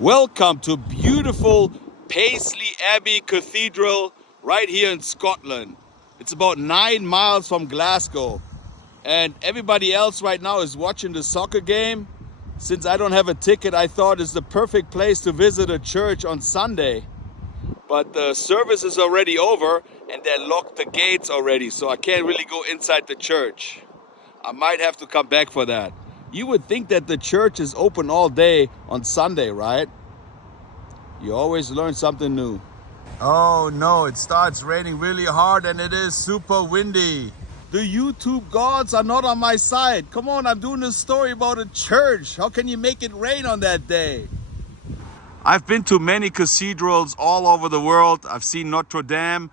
Welcome to beautiful Paisley Abbey Cathedral right here in Scotland. It's about 9 miles from Glasgow. And everybody else right now is watching the soccer game. Since I don't have a ticket, I thought it's the perfect place to visit a church on Sunday. But the service is already over and they locked the gates already, so I can't really go inside the church. I might have to come back for that. You would think that the church is open all day on Sunday, right? You always learn something new. Oh no, it starts raining really hard and it is super windy. The YouTube gods are not on my side. Come on, I'm doing a story about a church. How can you make it rain on that day? I've been to many cathedrals all over the world. I've seen Notre Dame.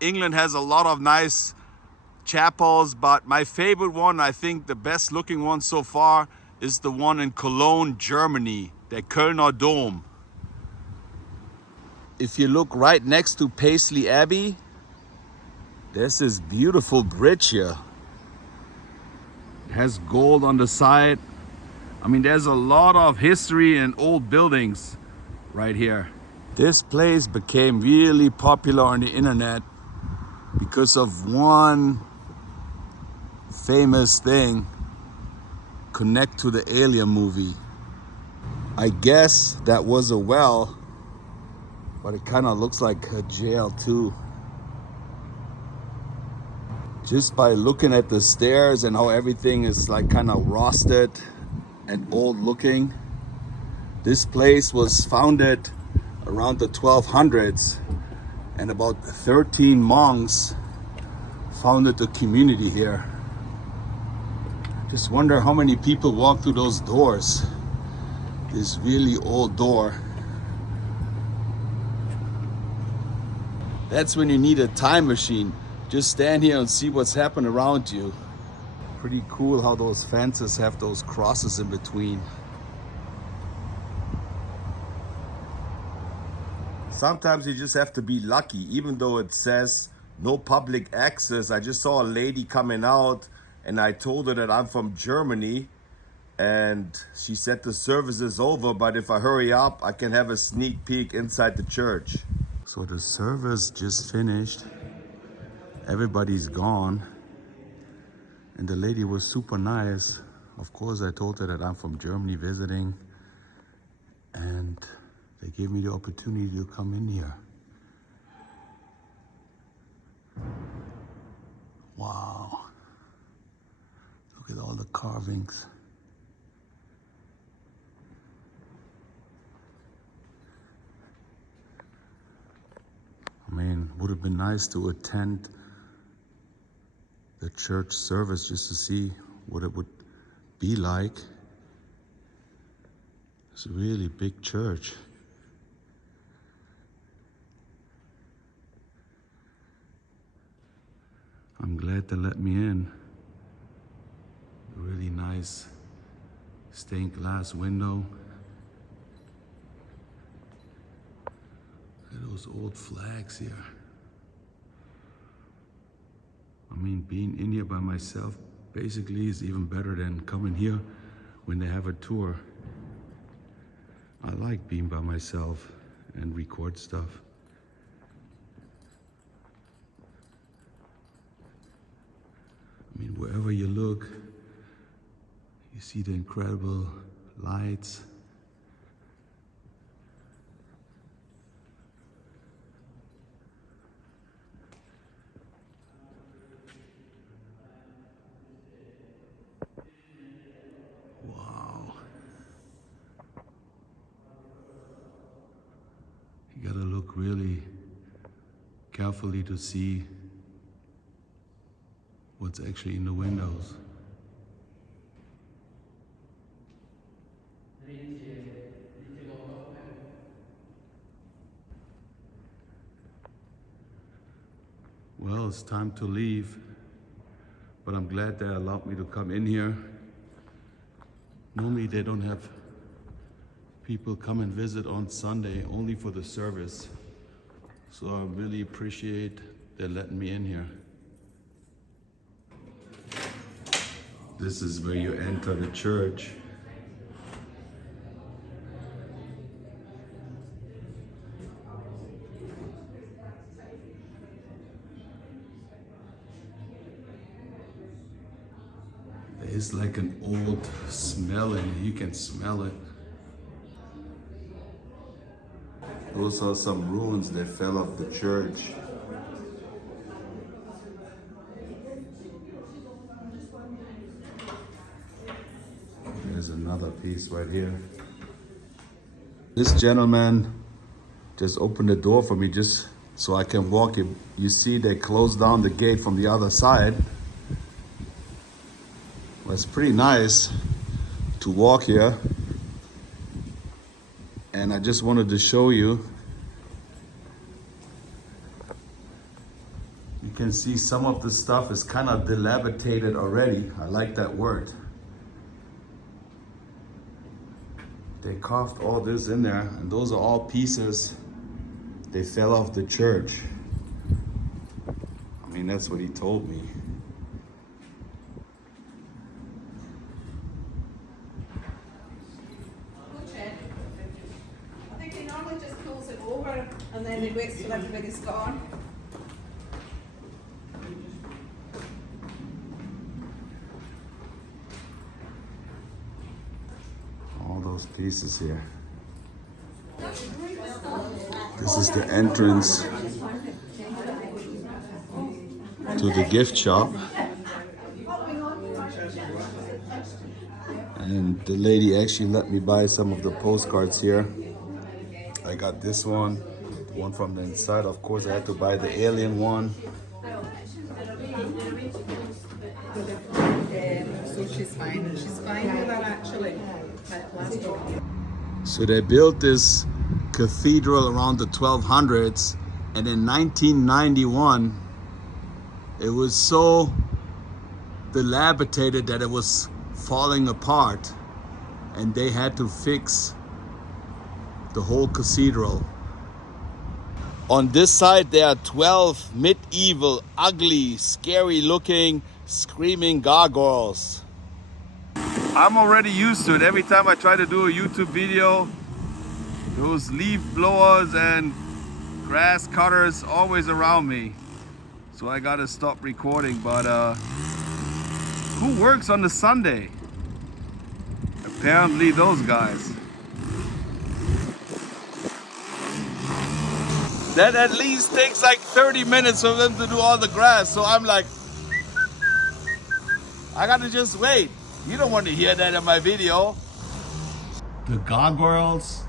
England has a lot of nice chapels, but my favorite one, I think the best looking one so far, is the one in Cologne, Germany, the Kölner Dom. If you look right next to Paisley Abbey, there's this beautiful bridge here. It has gold on the side. I mean, there's a lot of history and old buildings right here. This place became really popular on the internet because of one famous thing, connect to the Alien movie. I guess that was a well, but it kind of looks like a jail too. Just by looking at the stairs and how everything is like kind of rusted and old looking. This place was founded around the 1200s and about 13 monks founded the community here. Just wonder how many people walk through those doors. This really old door. That's when you need a time machine. Just stand here and see what's happening around you. Pretty cool how those fences have those crosses in between. Sometimes you just have to be lucky, even though it says no public access. I just saw a lady coming out and I told her that I'm from Germany and she said the service is over, but if I hurry up, I can have a sneak peek inside the church. So the service just finished. Everybody's gone. And the lady was super nice. Of course, I told her that I'm from Germany visiting. And they gave me the opportunity to come in here. Wow. Look at all the carvings. I mean, would have been nice to attend the church service just to see what it would be like. It's a really big church. I'm glad they let me in. A really nice stained glass window. Look at those old flags here. I mean, being in here by myself basically is even better than coming here when they have a tour. I like being by myself and record stuff. I mean, wherever you look, you see the incredible lights. Wow. You gotta look really carefully to see what's actually in the windows. Well, it's time to leave, but I'm glad they allowed me to come in here. Normally they don't have people come and visit on Sunday, only for the service. So I really appreciate they letting me in here. This is where you enter the church. It's like an old smell in it. You can smell it. Those are some ruins that fell off the church. There's another piece right here. This gentleman just opened the door for me just so I can walk it. You see they closed down the gate from the other side. Well, it's pretty nice to walk here. And I just wanted to show you. You can see some of the stuff is kind of dilapidated already. I like that word. They carved all this in there, and those are all pieces. They fell off the church. I mean, that's what he told me. I think he normally just pulls it over and then he waits till everything is gone. All those pieces here. This is the entrance to the gift shop. And the lady actually let me buy some of the postcards here. I got this one, the one from the inside. Of course, I had to buy the alien one. So she's fine. She's fine with that actually. So they built this cathedral around the 1200s, and in 1991 it was so dilapidated that it was falling apart, and they had to fix the whole cathedral. On this side there are 12 medieval, ugly, scary looking, screaming gargoyles. I'm already used to it. Every time I try to do a YouTube video, those leaf blowers and grass cutters always around me. So I gotta stop recording, but who works on the Sunday? Apparently those guys. That at least takes like 30 minutes for them to do all the grass. So I'm like, I gotta just wait. You don't want to hear that in my video. The gargoyles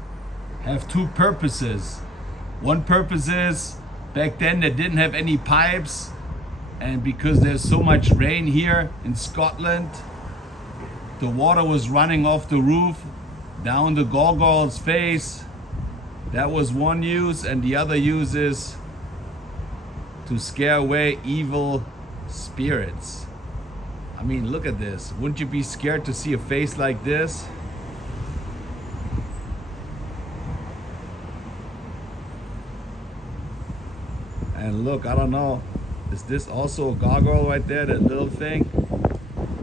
have two purposes. One purpose is, back then they didn't have any pipes, and because there's so much rain here in Scotland, the water was running off the roof down the gargoyle's face. That was one use, and the other use is to scare away evil spirits. I mean, look at this. Wouldn't you be scared to see a face like this? And look, I don't know, is this also a gargoyle right there, that little thing?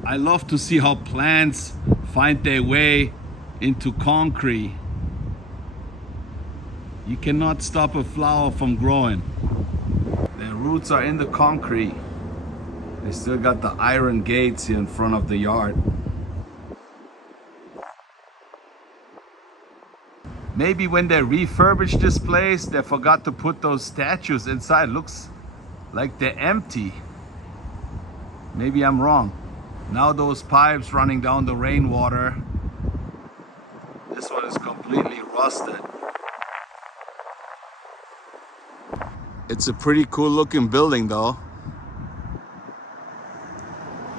I love to see how plants find their way into concrete. You cannot stop a flower from growing. Their roots are in the concrete. They still got the iron gates here in front of the yard. Maybe when they refurbished this place, they forgot to put those statues inside. Looks like they're empty. Maybe I'm wrong. Now those pipes running down the rainwater, this one is completely rusted. It's a pretty cool looking building though.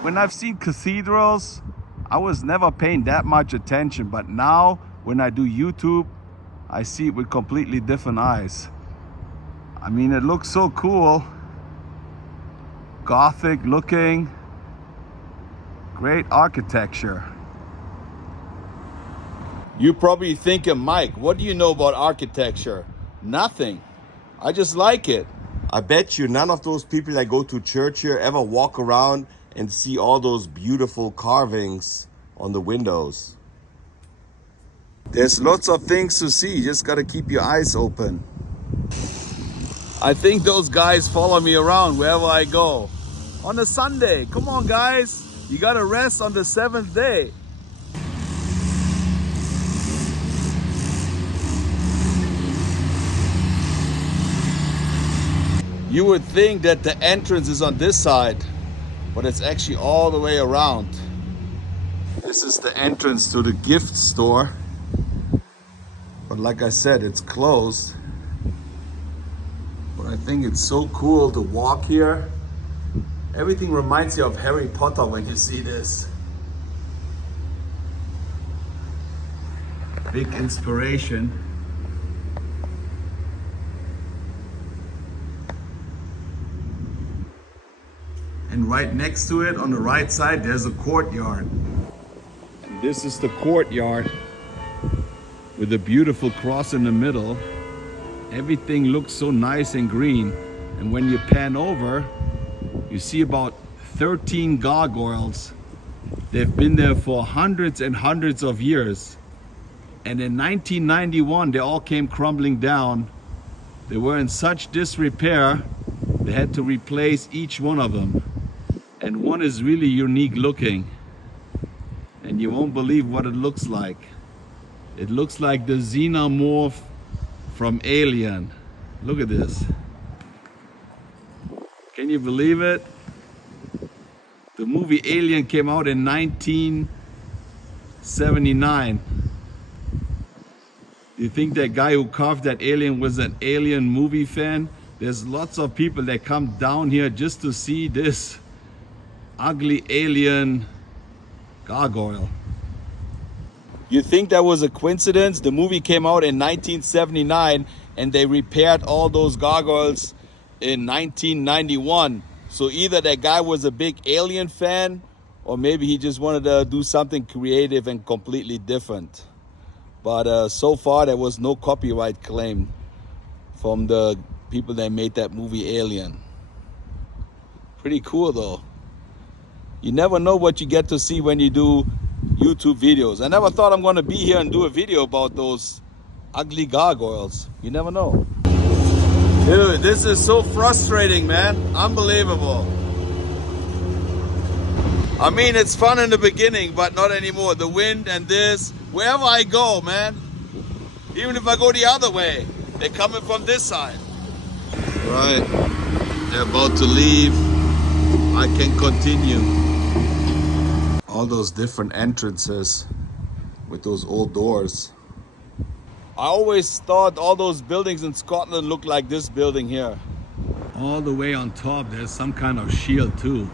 When I've seen cathedrals, I was never paying that much attention, but now when I do YouTube, I see it with completely different eyes. I mean, it looks so cool. Gothic looking, great architecture. You're probably thinking, Mike, what do you know about architecture? Nothing. I just like it. I bet you none of those people that go to church here ever walk around and see all those beautiful carvings on the windows. There's lots of things to see. You just gotta keep your eyes open. I think those guys follow me around wherever I go. On a Sunday, come on guys. You gotta rest on the 7th day. You would think that the entrance is on this side, but it's actually all the way around. This is the entrance to the gift store. But like I said, it's closed. But I think it's so cool to walk here. Everything reminds you of Harry Potter when you see this. Big inspiration. And right next to it, on the right side, there's a courtyard. And this is the courtyard with a beautiful cross in the middle. Everything looks so nice and green. And when you pan over, you see about 13 gargoyles. They've been there for hundreds and hundreds of years. And in 1991, they all came crumbling down. They were in such disrepair, they had to replace each one of them. And one is really unique looking. And you won't believe what it looks like. It looks like the Zeno morph from Alien. Look at this. Can you believe it? The movie Alien came out in 1979. Do you think that guy who carved that alien was an Alien movie fan? There's lots of people that come down here just to see this ugly alien gargoyle. You think that was a coincidence? The movie came out in 1979 and they repaired all those gargoyles in 1991. So either that guy was a big Alien fan or maybe he just wanted to do something creative and completely different. But so far there was no copyright claim from the people that made that movie Alien. Pretty cool though. You never know what you get to see when you do YouTube videos. I never thought I'm gonna be here and do a video about those ugly gargoyles. You never know. Dude, this is so frustrating, man. Unbelievable. I mean, it's fun in the beginning, but not anymore. The wind and this, wherever I go, man. Even if I go the other way, they're coming from this side. Right, they're about to leave. I can continue. All those different entrances with those old doors. I always thought all those buildings in Scotland look like this building here. All the way on top, there's some kind of shield too.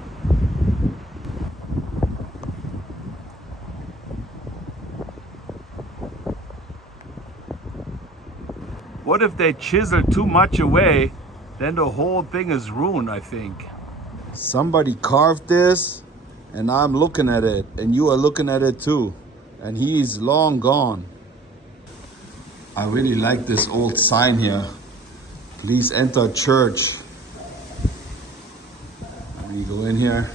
What if they chisel too much away? Then the whole thing is ruined, I think. Somebody carved this, and I'm looking at it, and you are looking at it too. And he's long gone. I really like this old sign here. Please enter church. When you go in here.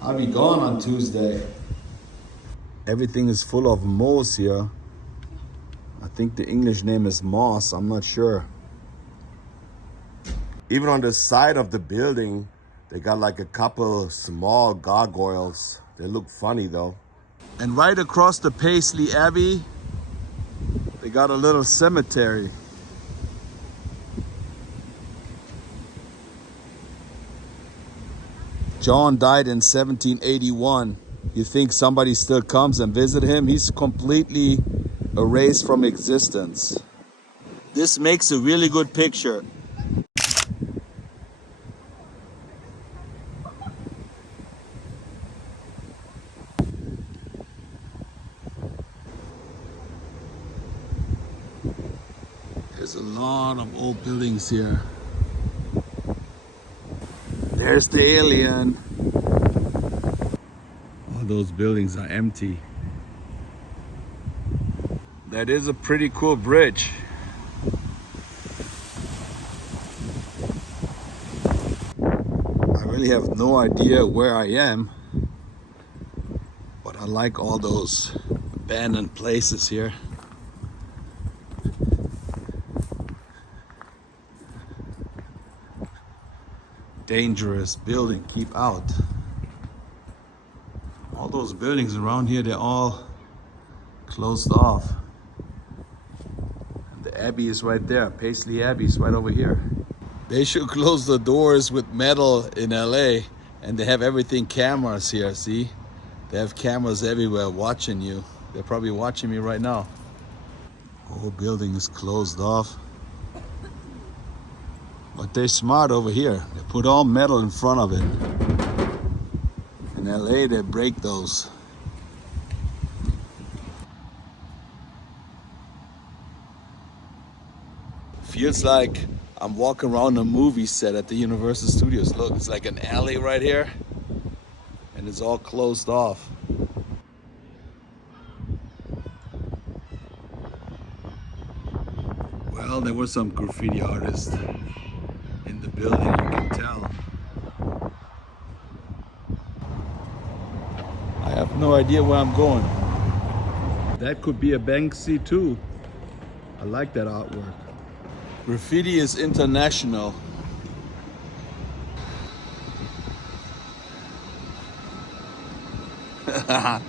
I'll be gone on Tuesday. Everything is full of moss here. I think the English name is moss, I'm not sure. Even on the side of the building, they got like a couple small gargoyles. They look funny though. And right across the Paisley Abbey, they got a little cemetery. John died in 1781. You think somebody still comes and visit him? He's completely erased from existence. This makes a really good picture. There's a lot of old buildings here. There's the alien. All those buildings are empty. That is a pretty cool bridge. I really have no idea where I am, but I like all those abandoned places here. Dangerous building, keep out. All those buildings around here, they're all closed off. And the Abbey is right there. Paisley Abbey is right over here. They should close the doors with metal in LA, and they have everything cameras here, see? They have cameras everywhere watching you. They're probably watching me right now. Whole building is closed off. But they're smart over here. They put all metal in front of it. In LA, they break those. Feels like I'm walking around a movie set at the Universal Studios. Look, it's like an alley right here. And it's all closed off. Well, there were some graffiti artists in the building, you can tell. I have no idea where I'm going. That could be a Banksy too. I like that artwork. Graffiti is international. The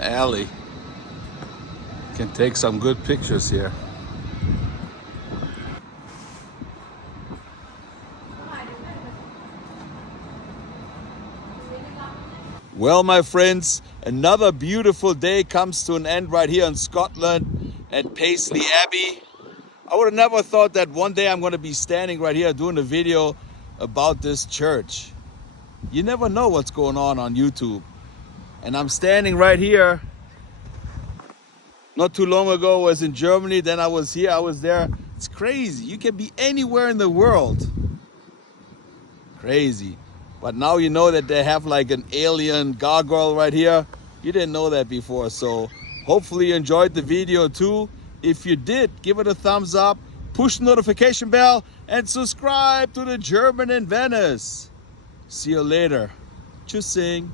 alley. Can take some good pictures here. Well, my friends, another beautiful day comes to an end right here in Scotland at Paisley Abbey. I would have never thought that one day I'm going to be standing right here doing a video about this church. You never know what's going on YouTube. And I'm standing right here. Not too long ago I was in Germany, then I was here, I was there. It's crazy. You can be anywhere in the world. Crazy. But now you know that they have like an alien gargoyle right here. You didn't know that before, so hopefully you enjoyed the video too. If you did, give it a thumbs up, push the notification bell, and subscribe to the German in Venice. See you later. Tschüssing.